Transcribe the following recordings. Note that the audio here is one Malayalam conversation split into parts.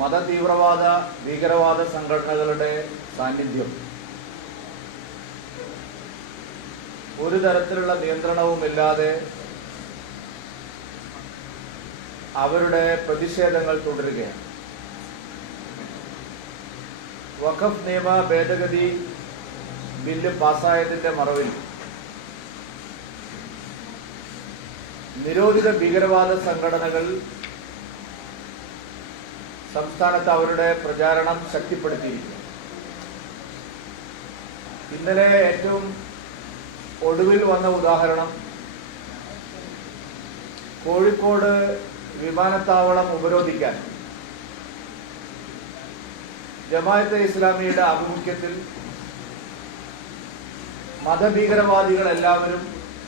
മതതീവ്രവാദ ഭീകരവാദ സംഘടനകളുടെ സാന്നിധ്യം ഒരു തരത്തിലുള്ള നിയന്ത്രണവുമില്ലാതെ അവരുടെ പ്രതിഷേധങ്ങൾ തുടരുകയാണ്. വഖഫ് നിയമ ഭേദഗതി ബില്ല് പാസ്സായതിന്റെ മറവിൽ നിരോധിത ഭീകരവാദ സംഘടനകൾ സംസ്ഥാനത്ത് അവരുടെ പ്രചാരണം ശക്തിപ്പെടുത്തിയിരിക്കുന്നു. ഇന്നലെ ഏറ്റവും ഒടുവിൽ വന്ന ഉദാഹരണം കോഴിക്കോട് വിമാനത്താവളം ഉപരോധിക്കാൻ ജമാഅത്തെ ഇസ്ലാമിയുടെ ആഭിമുഖ്യത്തിൽ മതഭീകരവാദികൾ എല്ലാവരും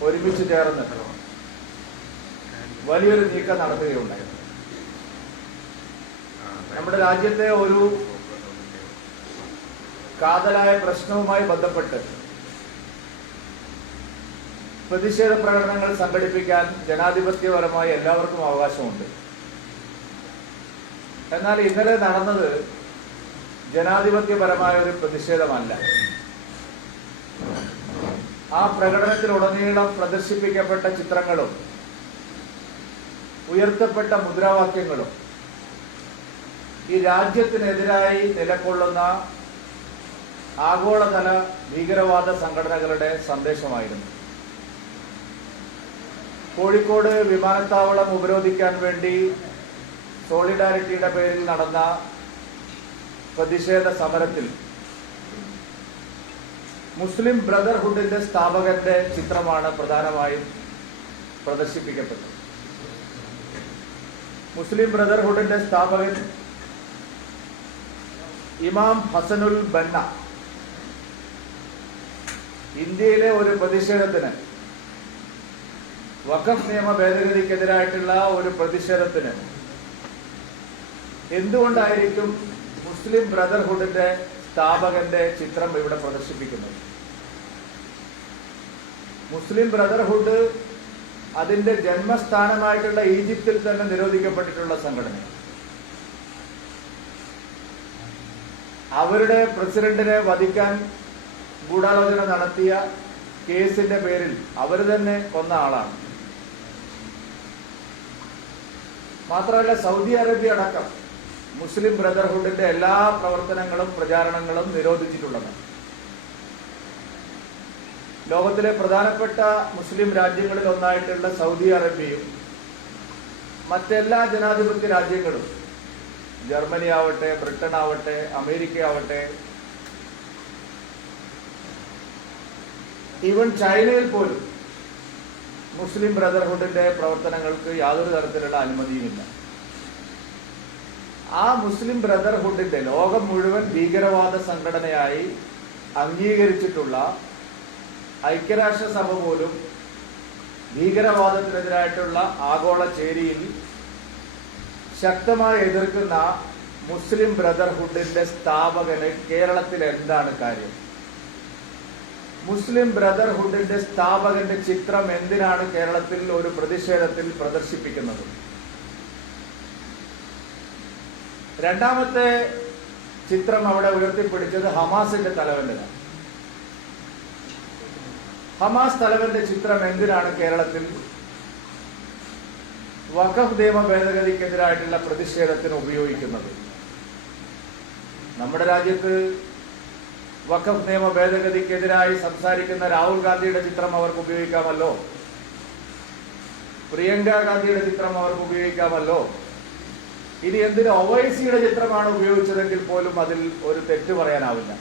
ഒരുമിച്ച് ചേർന്ന് വലിയൊരു നീക്കം നടത്തുകയുണ്ടായി. നമ്മുടെ രാജ്യത്തെ ഒരു കാതലായ പ്രശ്നവുമായി ബന്ധപ്പെട്ട് പ്രതിഷേധ പ്രകടനങ്ങൾ സംഘടിപ്പിക്കാൻ ജനാധിപത്യപരമായി എല്ലാവർക്കും അവകാശമുണ്ട്. എന്നാൽ ഇന്നലെ നടന്നത് ജനാധിപത്യപരമായ ഒരു പ്രതിഷേധമല്ല. ആ പ്രകടനത്തിലുടനീളം പ്രദർശിപ്പിക്കപ്പെട്ട ചിത്രങ്ങളും ഉയർത്തപ്പെട്ട മുദ്രാവാക്യങ്ങളും ഈ രാജ്യത്തിനെതിരായി നിലകൊള്ളുന്ന ആഗോളതല ഭീകരവാദ സംഘടനകളുടെ സന്ദേശമായിരുന്നു. കോഴിക്കോട് വിമാനത്താവളം ഉപരോധിക്കാൻ വേണ്ടി സോളിഡാരിറ്റിയുടെ പേരിൽ നടന്ന പ്രതിഷേധ സമരത്തിൽ മുസ്ലിം ബ്രദർഹുഡിന്റെ സ്ഥാപകന്റെ ചിത്രമാണ് പ്രധാനമായും പ്രദർശിപ്പിക്കപ്പെട്ടത്. മുസ്ലിം ബ്രദർഹുഡിന്റെ സ്ഥാപകൻ ഇമാം ഹസനുൽ ബന്ന ഇന്ത്യയിലെ ഒരു പ്രതിഷേധത്തിന്, വഖഫ് നിയമ ഭേദഗതിക്കെതിരായിട്ടുള്ള ഒരു പ്രതിഷേധത്തിന് എന്തുകൊണ്ടായിരിക്കും മുസ്ലിം ബ്രദർഹുഡിന്റെ സ്ഥാപകന്റെ ചിത്രം ഇവിടെ പ്രദർശിപ്പിക്കുന്നത്? മുസ്ലിം ബ്രദർഹുഡ് അതിന്റെ ജന്മസ്ഥാനമായിട്ടുള്ള ഈജിപ്തിൽ തന്നെ നിരോധിക്കപ്പെട്ടിട്ടുള്ള സംഘടനയാണ്. അവരുടെ പ്രസിഡന്റിനെ വധിക്കാൻ ഗൂഢാലോചന നടത്തിയ കേസിന്റെ പേരിൽ അവർ തന്നെ കൊന്ന ആളാണ്. മാത്രമല്ല, സൗദി അറേബ്യ അടക്കം മുസ്ലിം ബ്രദർഹുഡിന്റെ എല്ലാ പ്രവർത്തനങ്ങളും പ്രചാരണങ്ങളും നിരോധിച്ചിട്ടുള്ളതാണ്. ലോകത്തിലെ പ്രധാനപ്പെട്ട മുസ്ലിം രാജ്യങ്ങളിൽ ഒന്നായിട്ടുള്ള സൗദി അറേബ്യയും മറ്റെല്ലാ ജനാധിപത്യ രാജ്യങ്ങളും, ജർമ്മനി ആവട്ടെ, ബ്രിട്ടൻ ആവട്ടെ, അമേരിക്ക ആവട്ടെ, ഈവൻ ചൈനയിൽ പോലും മുസ്ലിം ബ്രദർഹുഡിന്റെ പ്രവർത്തനങ്ങൾക്ക് യാതൊരു തരത്തിലുള്ള അനുമതിയുമില്ല. ആ മുസ്ലിം ബ്രദർഹുഡിന്റെ ലോകം മുഴുവൻ ഭീകരവാദ സംഘടനയായി അംഗീകരിച്ചിട്ടുള്ള ഐക്യരാഷ്ട്രസഭ പോലും ഭീകരവാദത്തിനെതിരായിട്ടുള്ള ആഗോള ചേരിയിൽ ശക്തമായി എതിർക്കുന്ന മുസ്ലിം ബ്രദർഹുഡിന്റെ സ്ഥാപകന് കേരളത്തിൽ എന്താണ് കാര്യം? മുസ്ലിം ബ്രദർഹുഡിന്റെ സ്ഥാപകന്റെ ചിത്രം എന്തിനാണ് കേരളത്തിൽ ഒരു പ്രതിഷേധത്തിൽ പ്രദർശിപ്പിക്കുന്നത്? രണ്ടാമത്തെ ചിത്രം അവിടെ ഉയർത്തിപ്പിടിച്ചത് ഹമാസിന്റെ തലവന്റെതാണ്. ഹമാസ് തലവന്റെ ചിത്രം എന്തിനാണ് കേരളത്തിൽ വഖഫ് നിയമ ഭേദഗതിക്കെതിരായിട്ടുള്ള പ്രതിഷേധത്തിന് ഉപയോഗിക്കുന്നത്? നമ്മുടെ രാജ്യത്ത് വഖഫ് നിയമ ഭേദഗതിക്കെതിരായി സംസാരിക്കുന്ന രാഹുൽ ഗാന്ധിയുടെ ചിത്രം അവർക്ക് ഉപയോഗിക്കാമല്ലോ, പ്രിയങ്ക ഗാന്ധിയുടെ ചിത്രം അവർക്ക് ഉപയോഗിക്കാമല്ലോ. ഇനി എന്തിന് ഒവൈസിയുടെ ചിത്രമാണ് ഉപയോഗിച്ചതെങ്കിൽ പോലും അതിൽ ഒരു തെറ്റ് പറയാനാവില്ല.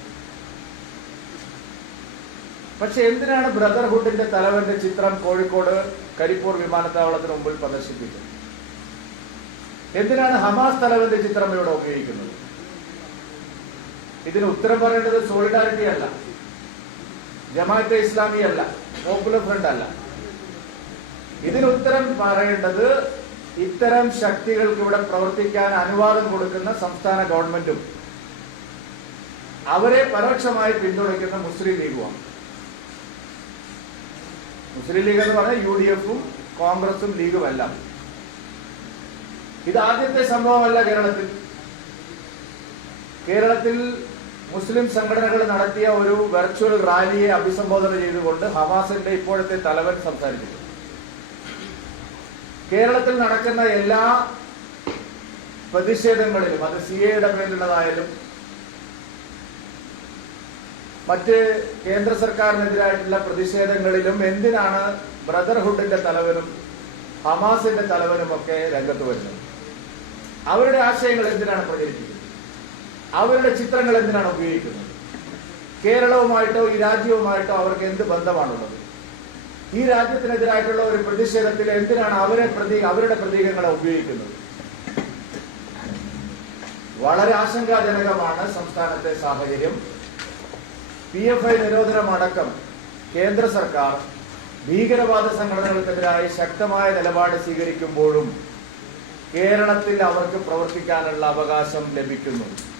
പക്ഷെ എന്തിനാണ് ബ്രദർഹുഡിന്റെ തലവന്റെ ചിത്രം കോഴിക്കോട് കരിപ്പൂർ വിമാനത്താവളത്തിന് മുമ്പിൽ പ്രദർശിപ്പിച്ചത്? എന്തിനാണ് ഹമാസ് തലവന്റെ ചിത്രം ഇവിടെ ഉപയോഗിക്കുന്നത്? ഇതിന് ഉത്തരം പറയേണ്ടത് സോളിഡാരിറ്റി അല്ല, ജമാഅത്തെ ഇസ്ലാമി അല്ല, പോപ്പുലർ ഫ്രണ്ട് അല്ല. ഇതിന് ഉത്തരം പറയേണ്ടത് ഇത്തരം ശക്തികൾക്ക് ഇവിടെ പ്രവർത്തിക്കാൻ അനുവാദം കൊടുക്കുന്ന സംസ്ഥാന ഗവൺമെന്റും അവരെ പരോക്ഷമായി പിന്തുണയ്ക്കുന്ന മുസ്ലിം ലീഗുമാണ്. മുസ്ലിം ലീഗ് എന്ന് പറഞ്ഞാൽ UDF-ഉം കോൺഗ്രസും ലീഗും എല്ലാം. ഇത് ആദ്യത്തെ സംഭവമല്ല കേരളത്തിൽ. കേരളത്തിൽ മുസ്ലിം സംഘടനകൾ നടത്തിയ ഒരു വെർച്വൽ റാലിയെ അഭിസംബോധന ചെയ്തുകൊണ്ട് ഹമാസിന്റെ ഇപ്പോഴത്തെ തലവൻ സംസാരിച്ചു. കേരളത്തിൽ നടക്കുന്ന എല്ലാ പ്രതിഷേധങ്ങളിലും, അത് സിഎയുടെ മേലുള്ളതായാലും മറ്റ് കേന്ദ്ര സർക്കാരിനെതിരായിട്ടുള്ള പ്രതിഷേധങ്ങളിലും എന്തിനാണ് ബ്രദർഹുഡിന്റെ തലവനും ഹമാസിന്റെ തലവനും ഒക്കെ രംഗത്ത് വരുന്നത്? അവരുടെ ആശയങ്ങൾ എന്തിനാണ് പ്രചരിപ്പിക്കുന്നത്? അവരുടെ ചിത്രങ്ങൾ എന്തിനാണ് ഉപയോഗിക്കുന്നത്? കേരളവുമായിട്ടോ ഈ രാജ്യവുമായിട്ടോ അവർക്ക് എന്ത് ബന്ധമാണുള്ളത്? ഈ രാജ്യത്തിനെതിരായിട്ടുള്ള ഒരു പ്രതിഷേധത്തിൽ എന്തിനാണ് അവരുടെ പ്രതീകങ്ങളെ ഉപയോഗിക്കുന്നത്? വളരെ ആശങ്കാജനകമാണ് സംസ്ഥാനത്തെ സാഹചര്യം. PFI നിരോധനമടക്കം കേന്ദ്ര സർക്കാർ ഭീകരവാദ സംഘടനകൾക്കെതിരായി ശക്തമായ നിലപാട് സ്വീകരിക്കുമ്പോഴും കേരളത്തിൽ അവർക്ക് പ്രവർത്തിക്കാനുള്ള അവകാശം ലഭിക്കുന്നു.